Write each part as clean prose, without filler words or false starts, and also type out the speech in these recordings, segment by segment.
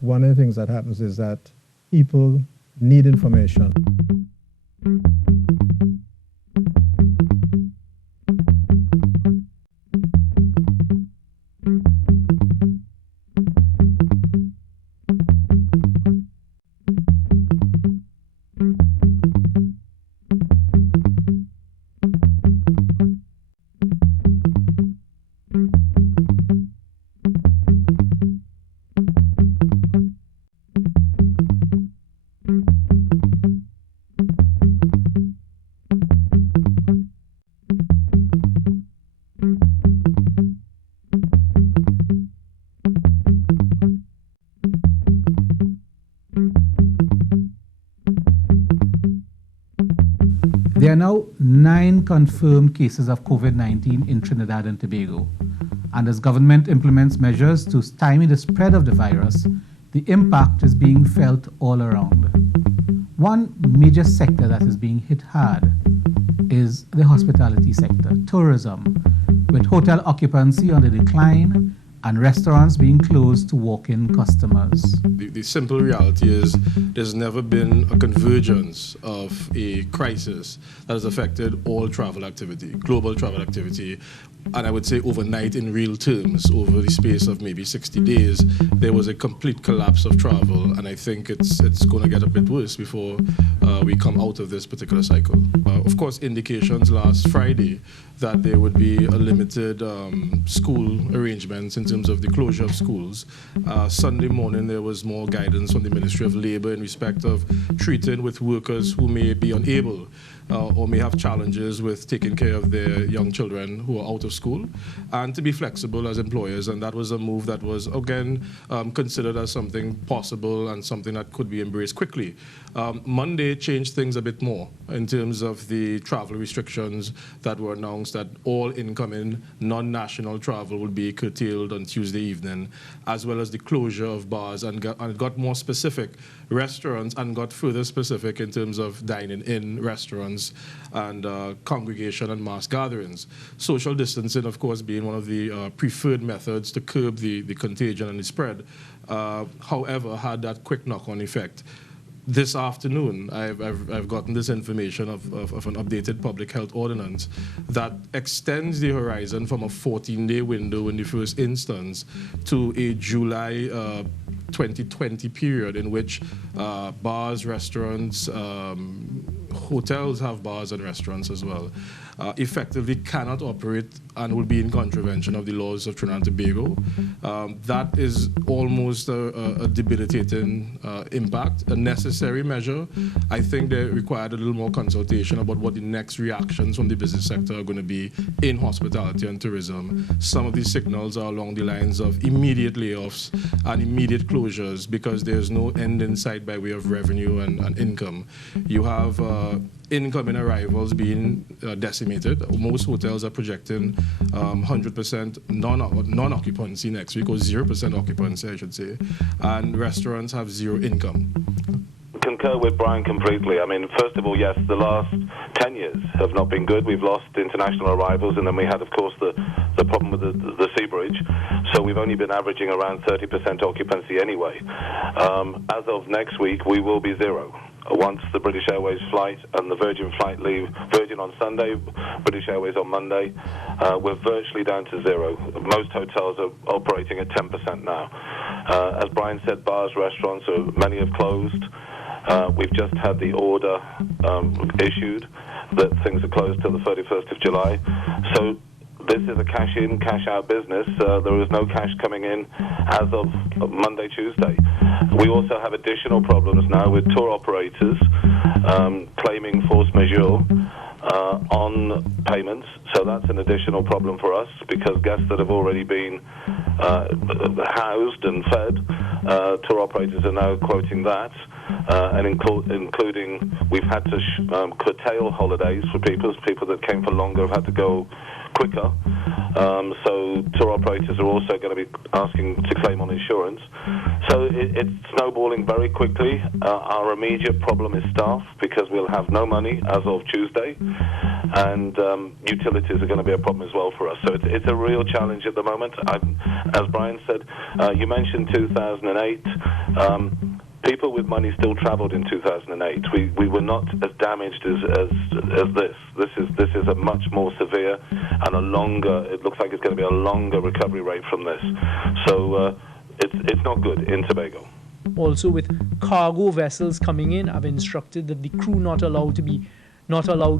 One of the things that happens is that people need information. There are now 9 confirmed cases of COVID-19 in Trinidad and Tobago. And as government implements measures to stymie the spread of the virus, the impact is being felt all around. One major sector that is being hit hard is the hospitality sector, tourism, with hotel occupancy on the decline and restaurants being closed to walk-in customers. The simple reality is there's never been a convergence of a crisis that has affected all travel activity, global travel activity, and I would say overnight in real terms, over the space of maybe 60 days, there was a complete collapse of travel, and I think it's going to get a bit worse before we come out of this particular cycle. Of course, indications last Friday that there would be a limited school arrangements in terms of the closure of schools. Sunday morning, there was more guidance from the Ministry of Labour in respect of treating with workers who may be unable or may have challenges with taking care of their young children who are out of school, and to be flexible as employers. And that was a move that was, again, considered as something possible and something that could be embraced quickly. Monday changed things a bit more in terms of the travel restrictions that were announced, that all incoming non-national travel would be curtailed on Tuesday evening, as well as the closure of bars, and got more specific, restaurants, and got further specific in terms of dining in restaurants and congregation and mass gatherings. Social distancing, of course, being one of the preferred methods to curb the contagion and the spread, however, had that quick knock-on effect. This afternoon, I've gotten this information of an updated public health ordinance that extends the horizon from a 14-day window in the first instance to a July 2020 period in which bars, restaurants, hotels have bars and restaurants as well, effectively cannot operate and will be in contravention of the laws of Trinidad and Tobago. That is almost a debilitating impact, a necessary measure. I think they required a little more consultation about what the next reactions from the business sector are going to be in hospitality and tourism. Some of these signals are along the lines of immediate layoffs and immediate closures because there's no end in sight by way of revenue and income. You have incoming arrivals being decimated. Most hotels are projecting 100% non-occupancy next week, or 0% occupancy, I should say, and restaurants have zero income. Concur with Brian completely. I mean, first of all, yes, the last 10 years have not been good. We've lost international arrivals, and then we had, of course, the problem with the sea bridge. So we've only been averaging around 30% occupancy anyway. As of next week, we will be zero. Once the British Airways flight and the Virgin flight leave, Virgin on Sunday, British Airways on Monday, we're virtually down to zero. Most hotels are operating at 10% now. As Brian said, bars, restaurants, many have closed. We've just had the order issued that things are closed till the 31st of July. So this is a cash-in, cash-out business. There is no cash coming in as of Monday, Tuesday. We also have additional problems now with tour operators claiming force majeure on payments. So that's an additional problem for us because guests that have already been housed and fed, tour operators are now quoting that. And including we've had to curtail holidays for people that came for longer have had to go quicker. So tour operators are also going to be asking to claim on insurance. So it's snowballing very quickly. Our immediate problem is staff, because we'll have no money as of Tuesday, and utilities are going to be a problem as well for us. So it's a real challenge at the moment. As Brian said, you mentioned 2008. People with money still travelled in 2008. We were not as damaged as this. This is a much more severe and a longer. It looks like it's going to be a longer recovery rate from this. So it's not good in Tobago. Also, with cargo vessels coming in, I've instructed that the crew not allowed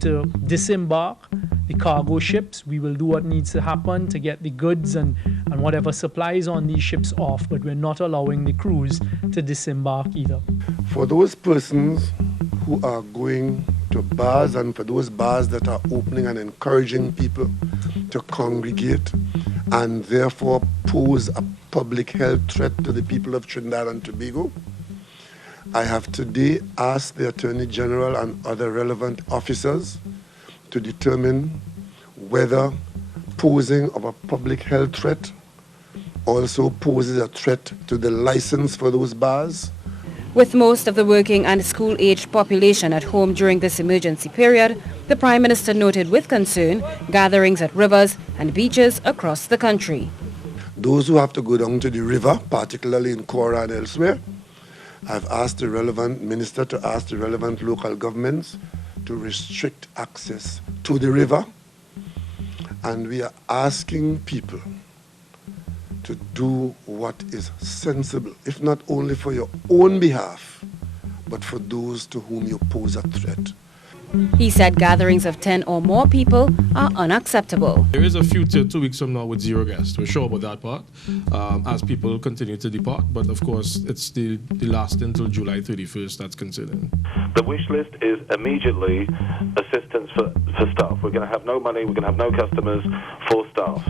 to disembark the cargo ships. We will do what needs to happen to get the goods and whatever supplies on these ships off, but we're not allowing the crews to disembark either. For those persons who are going to bars, and for those bars that are opening and encouraging people to congregate and therefore pose a public health threat to the people of Trinidad and Tobago, I have today asked the Attorney General and other relevant officers to determine whether posing of a public health threat also poses a threat to the license for those bars. With most of the working and school-aged population at home during this emergency period, the Prime Minister noted with concern gatherings at rivers and beaches across the country. Those who have to go down to the river, particularly in Cora and elsewhere, I've asked the relevant minister to ask the relevant local governments to restrict access to the river. And we are asking people to do what is sensible, if not only for your own behalf, but for those to whom you pose a threat. He said gatherings of 10 or more people are unacceptable. There is a future 2 weeks from now with 0 guests. We're sure about that part, as people continue to depart. But of course, it's the last until July 31st that's considered. The wish list is immediately assistance for staff. We're going to have no money, we're going to have no customers for staff.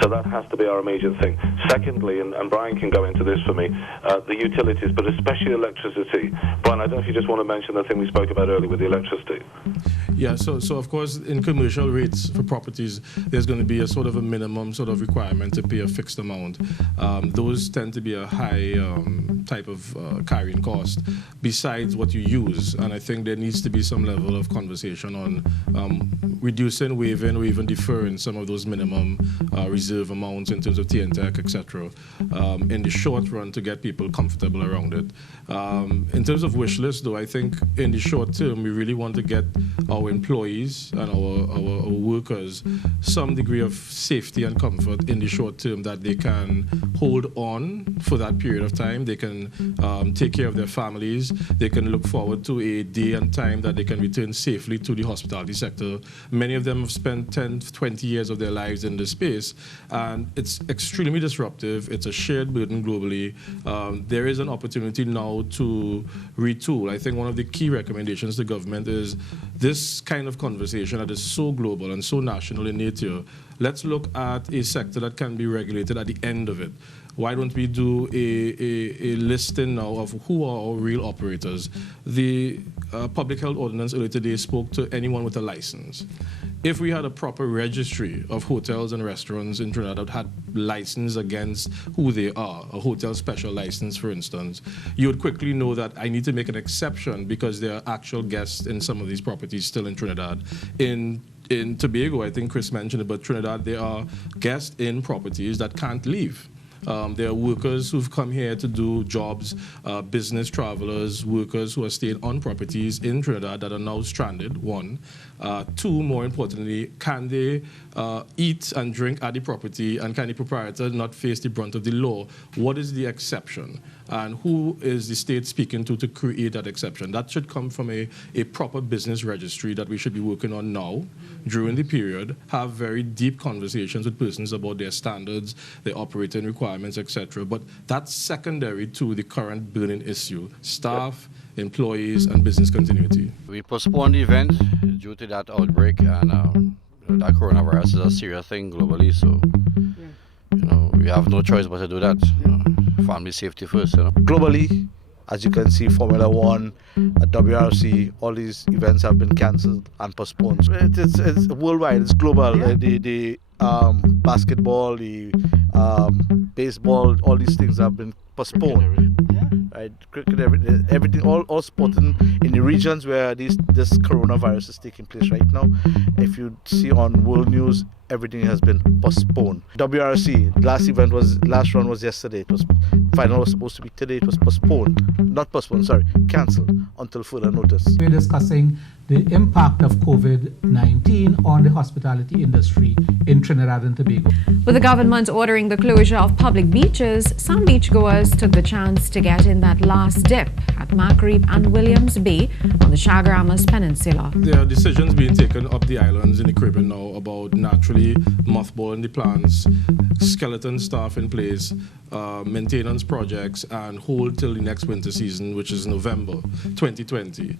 So that has to be our immediate thing. Secondly, and Brian can go into this for me, the utilities, but especially electricity. Brian, I don't know if you just want to mention the thing we spoke about earlier with the electricity. Yeah, so of course, in commercial rates for properties, there's going to be a sort of a minimum sort of requirement to pay a fixed amount. Those tend to be a high type of carrying cost besides what you use. And I think there needs to be some level of conversation on reducing, waiving, or even deferring some of those minimum reserve amounts in terms of TNTEC, etc. In the short run to get people comfortable around it. In terms of wish list, though, I think in the short term, we really want to get our employees and our workers some degree of safety and comfort in the short term, that they can hold on for that period of time. They can take care of their families. They can look forward to a day and time that they can return safely to the hospitality sector. Many of them have spent 10, 20 years of their lives in this space, and it's extremely disruptive. It's a shared burden globally. There is an opportunity now to retool. I think one of the key recommendations to government is this kind of conversation that is so global and so national in nature. Let's look at a sector that can be regulated at the end of it. Why don't we do a listing now of who are our real operators? The public health ordinance earlier today spoke to anyone with a license. If we had a proper registry of hotels and restaurants in Trinidad that had license against who they are, a hotel special license, for instance, you would quickly know that I need to make an exception because there are actual guests in some of these properties still in Trinidad. In Tobago, I think Chris mentioned it, but Trinidad, there are guests in properties that can't leave. There are workers who've come here to do jobs, business travelers, workers who are staying on properties in Trinidad that are now stranded, one. Two, more importantly, can they eat and drink at the property, and can the proprietor not face the brunt of the law? What is the exception? And who is the state speaking to create that exception? That should come from a proper business registry that we should be working on now during the period, have very deep conversations with persons about their standards, their operating requirements, etc. But that's secondary to the current burning issue: staff, employees, and business continuity. We postponed the event due to that outbreak, and that coronavirus is a serious thing globally, so we have no choice but to do that. Family safety first. Globally, As you can see, Formula One, WRC, all these events have been cancelled and postponed. It's worldwide, it's global. Yeah. The basketball, the baseball, all these things have been postponed. Right, cricket, everything, all sporting in the regions where this coronavirus is taking place right now. If you see on world news, everything has been postponed. WRC, last run was yesterday. Final was supposed to be today. It was cancelled until further notice. We're discussing the impact of COVID-19 on the hospitality industry in Trinidad and Tobago. With the government ordering the closure of public beaches, some beachgoers took the chance to get in that last dip at Macreep and Williams Bay on the Chaguaramas Peninsula. There are decisions being taken up the islands in the Caribbean now about naturally mothballing the plants, skeleton staff in place, maintenance projects, and hold till the next winter season, which is November 2020.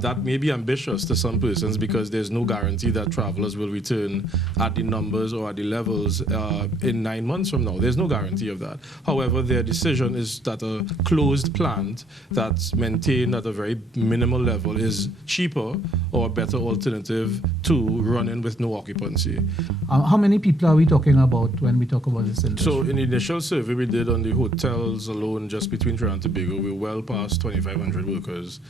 That may be ambitious to some persons because there's no guarantee that travelers will return at the numbers or at the levels in 9 months from now. There's no guarantee of that. However, their decision is that a closed plant that's maintained at a very minimal level is cheaper or a better alternative to running with no occupancy. How many people are we talking about when we talk about this industry? So in the initial survey we did on the hotels alone, just between Trinidad and Tobago, we're well past 2,500 workers.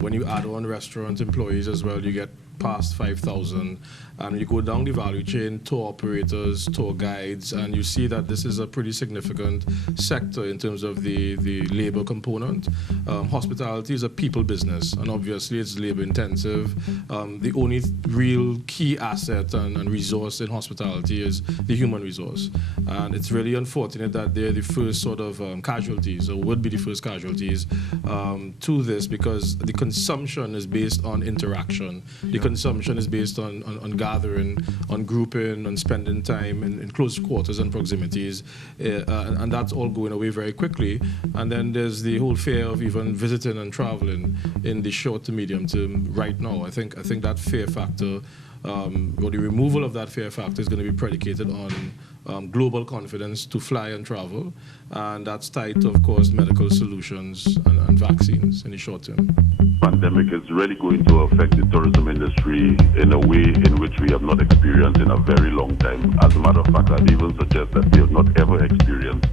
When you add on restaurant employees as well, you get past 5,000. And you go down the value chain, tour operators, tour guides, and you see that this is a pretty significant sector in terms of the labor component. Hospitality is a people business, and obviously it's labor intensive. The only real key asset and resource in hospitality is the human resource. And it's really unfortunate that they're the first sort of casualties, or would be the first casualties to this, because the consumption is based on interaction. The consumption is based on gathering, on grouping, on spending time in close quarters and proximities, and that's all going away very quickly. And then there's the whole fear of even visiting and traveling in the short to medium term right now. I think that fear factor, or the removal of that fear factor, is going to be predicated on global confidence to fly and travel, and that's tied to, of course, medical solutions and vaccines in the short term. Pandemic is really going to affect the tourism industry in a way in which we have not experienced in a very long time. As a matter of fact, I'd even suggest that we have not ever experienced.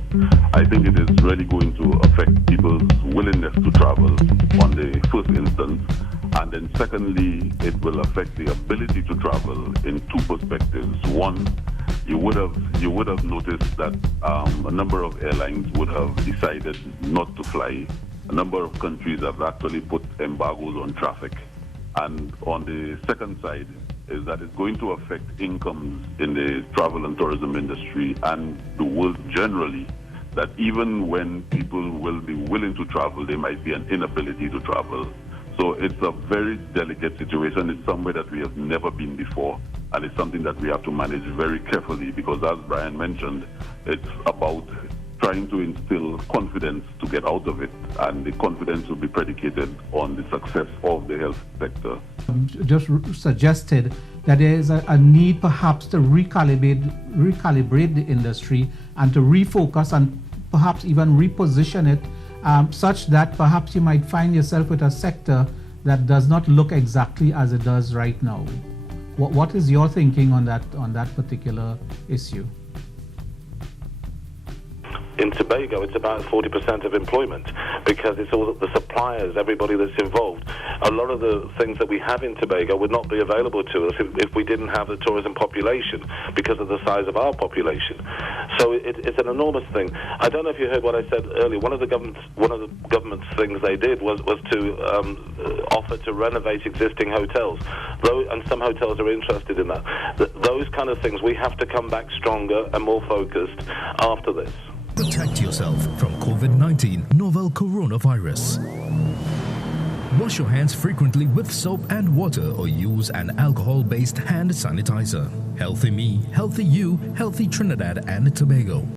I think it is really going to affect people's willingness to travel on the first instance. And then secondly, it will affect the ability to travel in two perspectives. One, you would have noticed that a number of airlines would have decided not to fly. A number of countries have actually put embargoes on traffic. And on the second side is that it's going to affect incomes in the travel and tourism industry and the world generally, that even when people will be willing to travel, there might be an inability to travel. So it's a very delicate situation. It's somewhere that we have never been before, and it's something that we have to manage very carefully, because as Brian mentioned, it's about trying to instill confidence to get out of it, and the confidence will be predicated on the success of the health sector. Just suggested that there is a need perhaps to recalibrate the industry and to refocus and perhaps even reposition it such that perhaps you might find yourself with a sector that does not look exactly as it does right now. What is your thinking on that particular issue? In Tobago, it's about 40% of employment, because it's all the suppliers, everybody that's involved. A lot of the things that we have in Tobago would not be available to us if we didn't have the tourism population, because of the size of our population. So it's an enormous thing. I don't know if you heard what I said earlier. One of the government's things they did was to offer to renovate existing hotels, and some hotels are interested in that. Those kind of things, we have to come back stronger and more focused after this. Protect yourself from COVID-19 novel coronavirus. Wash your hands frequently with soap and water, or use an alcohol-based hand sanitizer. Healthy me, healthy you, healthy Trinidad and Tobago.